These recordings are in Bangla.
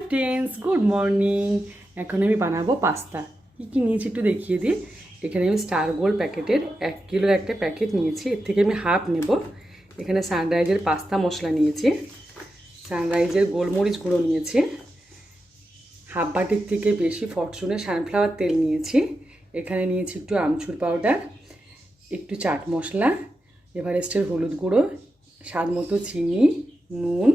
ফ্রেন্ডস গুড মর্নিং এখন আমি বানাবো পাস্তা। কী কী নিয়েছি একটু দেখিয়ে দিই। এখানে আমি স্টার গোল্ড প্যাকেটের এক কিলোর একটা প্যাকেট নিয়েছি। এর থেকে আমি হাফ নেব। এখানে সানরাইজের পাস্তা মশলা নিয়েছি। সানরাইজের গোলমরিচ গুঁড়ো নিয়েছি। হাফ বাটির থেকে বেশি ফরচুনের সানফ্লাওয়ার তেল নিয়েছি। এখানে নিয়েছি একটু আমচুর পাউডার, একটু চাট মশলা, এভারেস্টের হলুদ গুঁড়ো, স্বাদ মতো চিনি, নুন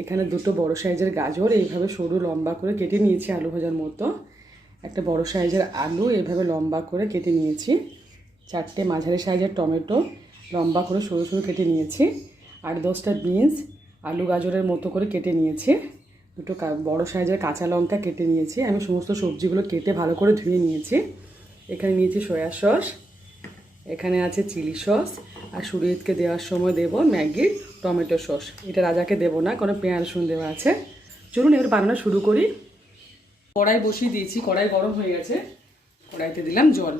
এখানে দুটো বড় সাইজের গাজর, এইভাবে সরু লম্বা করে কেটে নিয়েছি আলু ভাজার মতো। একটা বড় সাইজের আলু, এইভাবে লম্বা করে কেটে নিয়েছি। চারটে মাঝারি সাইজের টমেটো, লম্বা করে সরু সরু কেটে নিয়েছি। আট দশটা বিনস, আলু গাজরের মতো করে কেটে নিয়েছি। দুটো বড় সাইজের কাঁচা লঙ্কা কেটে নিয়েছি। আমি সমস্ত সবজিগুলো কেটে ভালো করে ধুয়ে নিয়েছি। এখানে নিয়েছি সয়া সস এখানে আছে চিলি সস, আর সুরিতকে দেওয়ার সময় দেব ম্যাগির টমেটো সস। এটা রাজাকে দেবো না, কোনো পেঁয়াজ রসুন দেওয়া আছে। চলুন এবার বানানো শুরু করি। কড়াই বসিয়ে দিয়েছি, কড়াই গরম হয়ে গেছে। কড়াইতে দিলাম জল।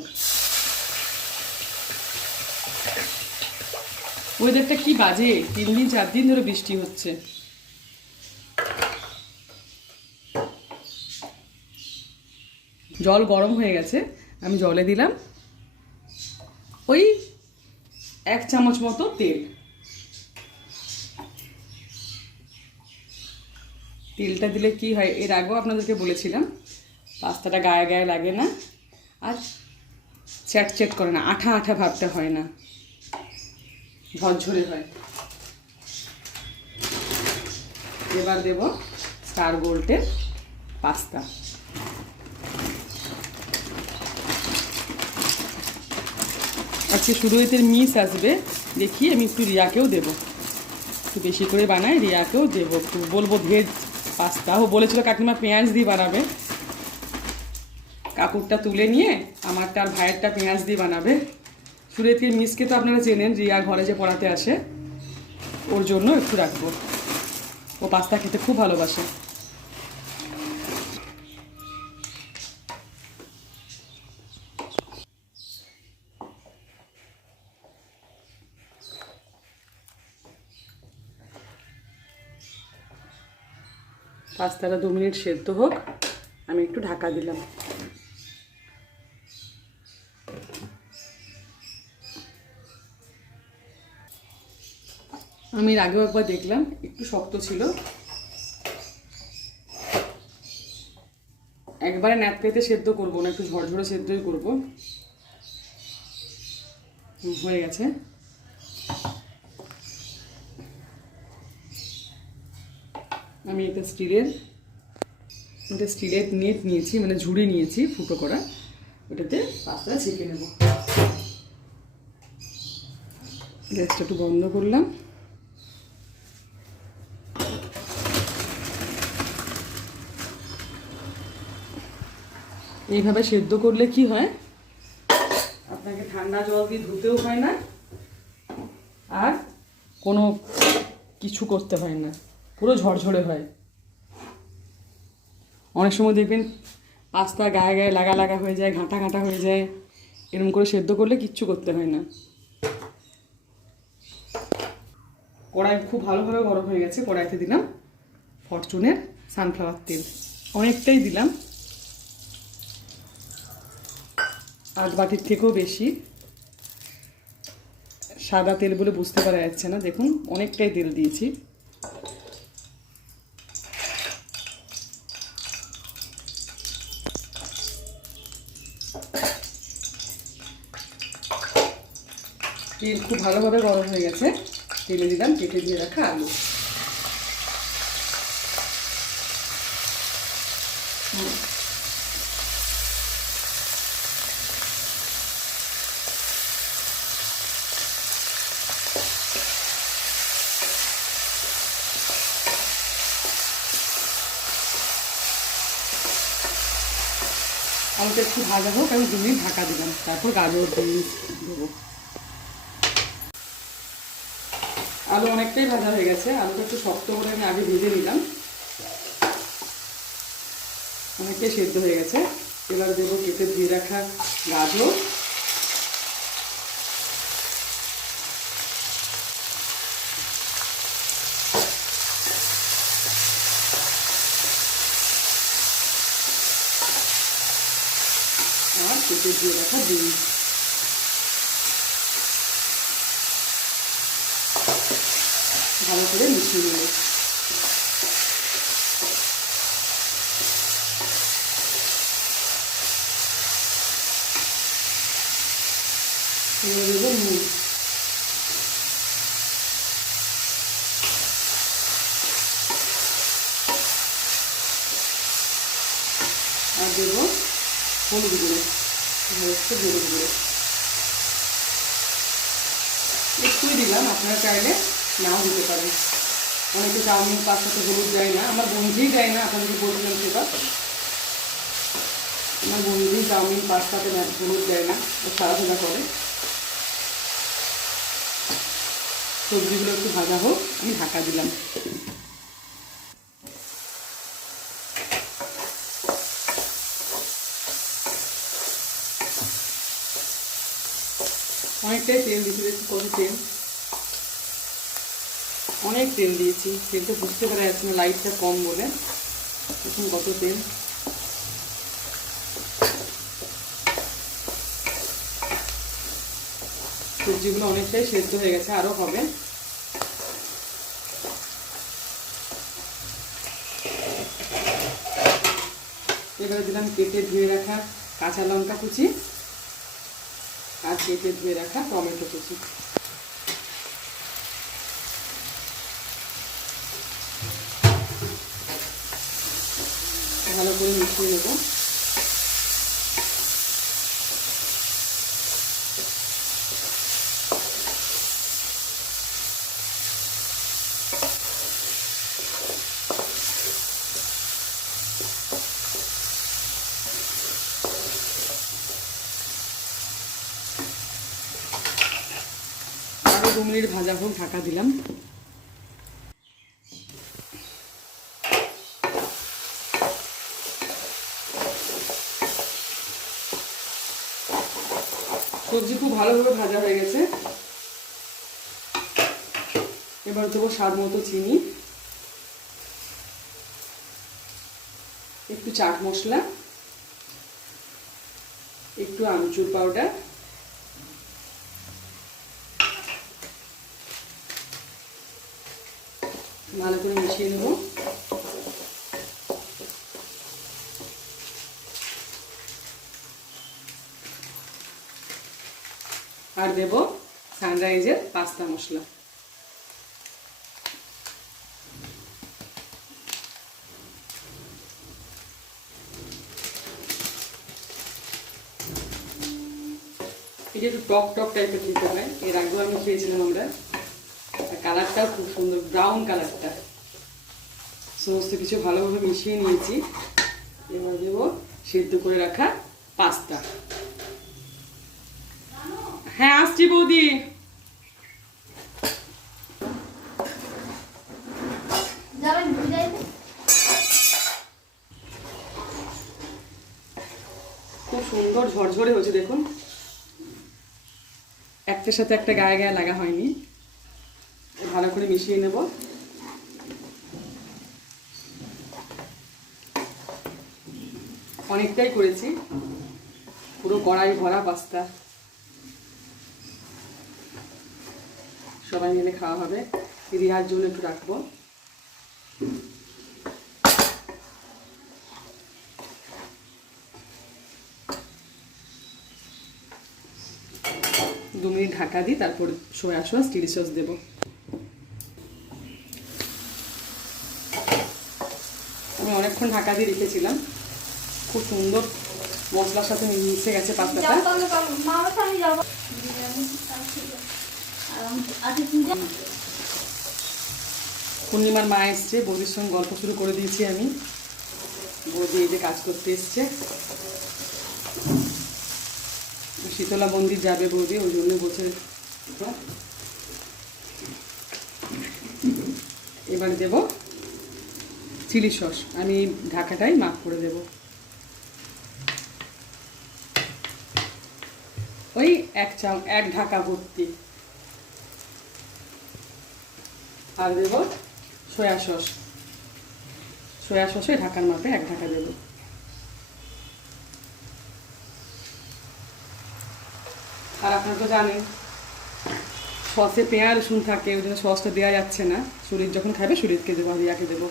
ওয়েদারটা কি বাজে? তিন দিন, চার দিন ধরে বৃষ্টি হচ্ছে। জল গরম হয়ে গেছে, আমি জলে দিলাম। ওই এক চামচ মতো তেল। তেলটা দিলে কি হয়, এর আগেও আপনাদেরকে বলেছিলাম, পাস্তাটা গায়ে গায়ে লাগে না আর চ্যাট চ্যাট করে না, আঠা আঠা ভাবতে হয় না, ঝরঝরে হয়। এবার দেব স্টার গোল্ডের পাস্তা। আজকে সুরহিতের মিস আসবে, দেখি আমি একটু রিয়াকেও দেবো। একটু বেশি করে বানাই, রিয়াকেও দেবো, একটু বলব ভেজ পাস্তা। ও বলেছিল কাকিমা পেঁয়াজ দিয়ে বানাবে। কাপড়টা তুলে নিয়ে আমারটা আর ভাইয়েরটা পেঁয়াজ দিয়ে বানাবে। সুরেতের মিসকে তো আপনারা চেনেন, রিয়া ঘরে যে পড়াতে আসে, ওর জন্য একটু রাখব। ও পাস্তা খেতে খুব ভালোবাসে। পাস্তাটা দু মিনিট সেদ্ধ হোক, আমি একটু ঢাকা দিলাম। আমি এর আগেও একবার দেখলাম, একটু শক্ত ছিল। একবারে ন্যাপ পেতে সেদ্ধ করব না, একটু ঝরঝরে সেদ্ধই করব। হয়ে গেছে। আমি একটা স্টিলের একটা স্টিলের নেট নিয়েছি মানে ঝুড়ি নিয়েছি ফুটো করা। ওটাতে পাস্তা ছেঁকে নেব। গ্যাসটা একটু বন্ধ করলাম। এইভাবে সেদ্ধ করলে কি হয়? আপনাকে ঠান্ডা জল দিয়ে ধুতেও হয় না, আর কোনো কিছু করতে হয় না। পুরো ঝরঝরে হয়। অনেক সময় দেখবেন পাস্তা গায়ে গায়ে লাগা লাগা হয়ে যায়, ঘাঁটা ঘাঁটা হয়ে যায় এরকম করে সেদ্ধ করলে কিচ্ছু করতে হয় না। কড়াই খুব ভালোভাবে গরম হয়ে গেছে, কড়াইতে দিলাম ফরচুনের সানফ্লাওয়ার তেল। অনেকটাই দিলাম। আধ বাটির থেকেও বেশি। সাদা তেল বলে বুঝতে পারা যাচ্ছে না, দেখুন, অনেকটাই তেল দিয়েছি। তেল খুব ভালোভাবে গরম হয়ে গেছে। তেলে দিলাম, কেটে দিয়ে রাখা আলু। আলুটা একটু ভাজা হোক, আমি মিনিট ঢাকা দিলাম। তারপর গাজর, বিনস দেবো। আলু অনেকটাই ভাজা হয়ে গেছে, আলুটা একটু শক্ত করে আমি আগে ভেজে নিলাম। অনেকটাই সেদ্ধ হয়ে গেছে। এবার দেব কেটে ধুয়ে রাখা গাজর। আর কেটে দিয়ে রাখা দিয়ে ভালো করে মিশিয়ে নেব। এবার দেবো নুন। আর দেবো হলুদ গুঁড়ো দিলাম আপনারা চাইলে নাও দিতে পারেন অনেকে চাউমিন পাস্তাতে হলুদ দেয় না। আমার বন্ধুই দেয় না আপনাদেরকে বলছিলাম সেটা। আমার বন্ধুই চাউমিন, পাস্তাতে হলুদ দেয় না, ও খেলাধুলা করে। সবজিগুলো একটু ভাজা হোক, আমি ঢাকা দিলাম। অনেকটাই তেল দেখছি কত তেল। অনেক তেল দিয়েছি। তেলটা বুঝতে পারা যাচ্ছে না লাইটটা কম বলে। এখন কত তেল? সবজিগুলো অনেকটাই সেদ্ধ হয়ে গেছে আরও হবে। এবারে দিলাম কেটে ধুয়ে রাখা কাঁচা লঙ্কা কুচি আর কেটে ধুয়ে রাখা টমেটো কুচি। ভালো করে মিশিয়ে নেব। দু মিনিট ভাজা হোক ঢাকা দিলাম। সবজি খুব ভালোভাবে ভাজা হয়ে গেছে। এবার দেবো স্বাদ মতো চিনি। একটু চাট মশলা। একটু আমচুর পাউডার। ভালো করে মিশিয়ে নেব। আর দেব সানরাইজের পাস্তা মশলা। এটা একটু টক টক টাইপের দিতে হয়? এর আগেও আমি খেয়েছিলাম আমরা। কালারটাও খুব সুন্দর ব্রাউন কালারটা সমস্ত কিছু ভালোভাবে মিশিয়ে নিয়েছি। এবার দেবো সিদ্ধ করে রাখা পাস্তা। হ্যাঁ আসছি বৌদি। খুব সুন্দর ঝরঝরে হয়েছে দেখুন। একটার সাথে একটা গায়ে গায়ে লাগা হয়নি। ভালো করে মিশিয়ে নেব। অনেকটাই করেছি। পুরো কড়াই ভরা পাস্তা। সবাই মিলে খাওয়া হবে। রিহার জন্য একটু রাখব। দু মিনিট ঢাকা দিই, তারপর সোয়া সস চিলি সস দেবো। আমি অনেকক্ষণ ঢাকা দিয়ে রেখেছিলাম। খুব সুন্দর মশলার সাথে মিশে গেছে পাস্তাটা। পূর্ণিমার মা এসছে, বৌদির সঙ্গে গল্প শুরু করে দিয়েছি আমি। বৌদি এই যে কাজ করতে এসছে। শীতলা মন্দির যাবে বৌদি, ওই জন্য বলছে এবার দেব চিলি সস। আমি ঢাকাটাই মাফ করে দেব। ওই এক চাম এক ঢাকা ভর্তি। আর দেব, সয়া সস। সয়া সসে ঢাকার মাপে এক ঢাকা দেব। আর আপনারা তো জানেন, সসে পেঁয়াজ, রসুন থাকে, ওই জন্য সসটা দেওয়া যাচ্ছে না। শরীর যখন খাবে শরীরকে দেবো আর ইয়াকে দেবো।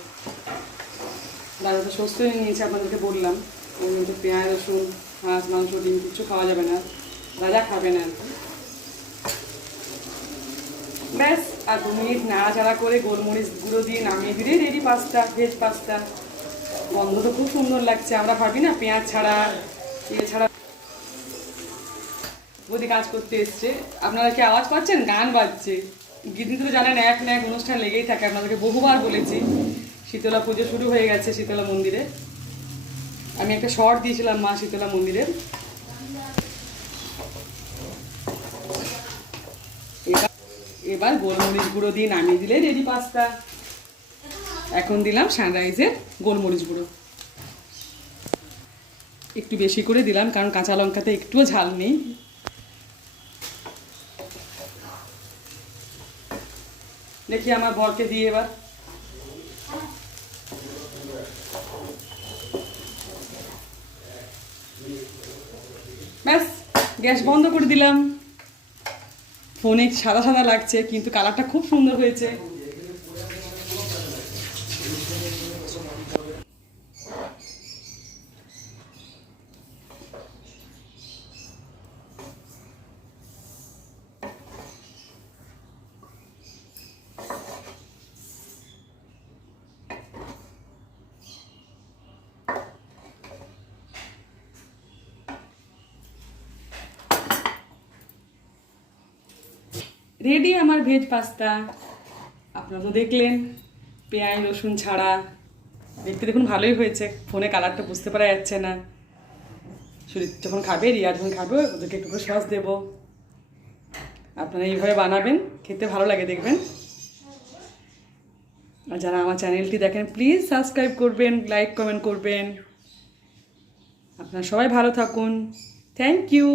দাদা তো হয়ে নিয়েছে, আপনাদেরকে বললাম। ওই জন্য তো পেঁয়াজ, রসুন হাঁস মাংস, ডিম কিছু খাওয়া যাবে না। রাজা খাবে না। আর দু মিনিট নাড়াচাড়া করে গোলমরিচ গুঁড়ো দিয়ে নামিয়ে দিলে রেডি পাস্তা ভেজ পাস্তা গন্ধ তো খুব সুন্দর লাগছে, আমরা ভাবি না পেঁয়াজ ছাড়া ইয়ে ছাড়া বৌদি কাজ করতে এসছে। আপনারা কি আওয়াজ পাচ্ছেন? গান বাজছে। গিদিন তো জানেন, এক না এক অনুষ্ঠান লেগেই থাকে, আপনাদেরকে বহুবার বলেছি। শীতলা পুজো শুরু হয়ে গেছে শীতলা মন্দিরে। আমি একটা শর্ট দিয়েছিলাম মা শীতলা মন্দিরে। এবার এবার গোলমরিচ গুঁড়ো দিয়ে নামিয়ে দিলে রেডি পাস্তা এখন দিলাম সানরাইজের গোলমরিচ গুঁড়ো। একটু বেশি করে দিলাম, কারণ কাঁচা লঙ্কাতে একটুও ঝাল নেই। দেখি আমার বরকে দিয়ে এবার। ব্যাস, গ্যাস বন্ধ করে দিলাম। ফোনে সাদা সাদা লাগছে কিন্তু কালারটা খুব সুন্দর হয়েছে। রেডি আমার ভেজ পাস্তা আপনারা তো দেখলেন, পেঁয়াজ, রসুন ছাড়া। দেখতে দেখুন ভালোই হয়েছে। ফোনে কালারটা বুঝতে পারা যাচ্ছে না। শরীর যখন খাবে, রিয়া যখন খাবে, ওদেরকে একটু সস দেবো। আপনারা এইভাবে বানাবেন, খেতে ভালো লাগে দেখবেন। আর যারা আমার চ্যানেলটি দেখেন প্লিজ সাবস্ক্রাইব করবেন লাইক কমেন্ট করবেন। আপনারা সবাই ভালো থাকুন। Thank you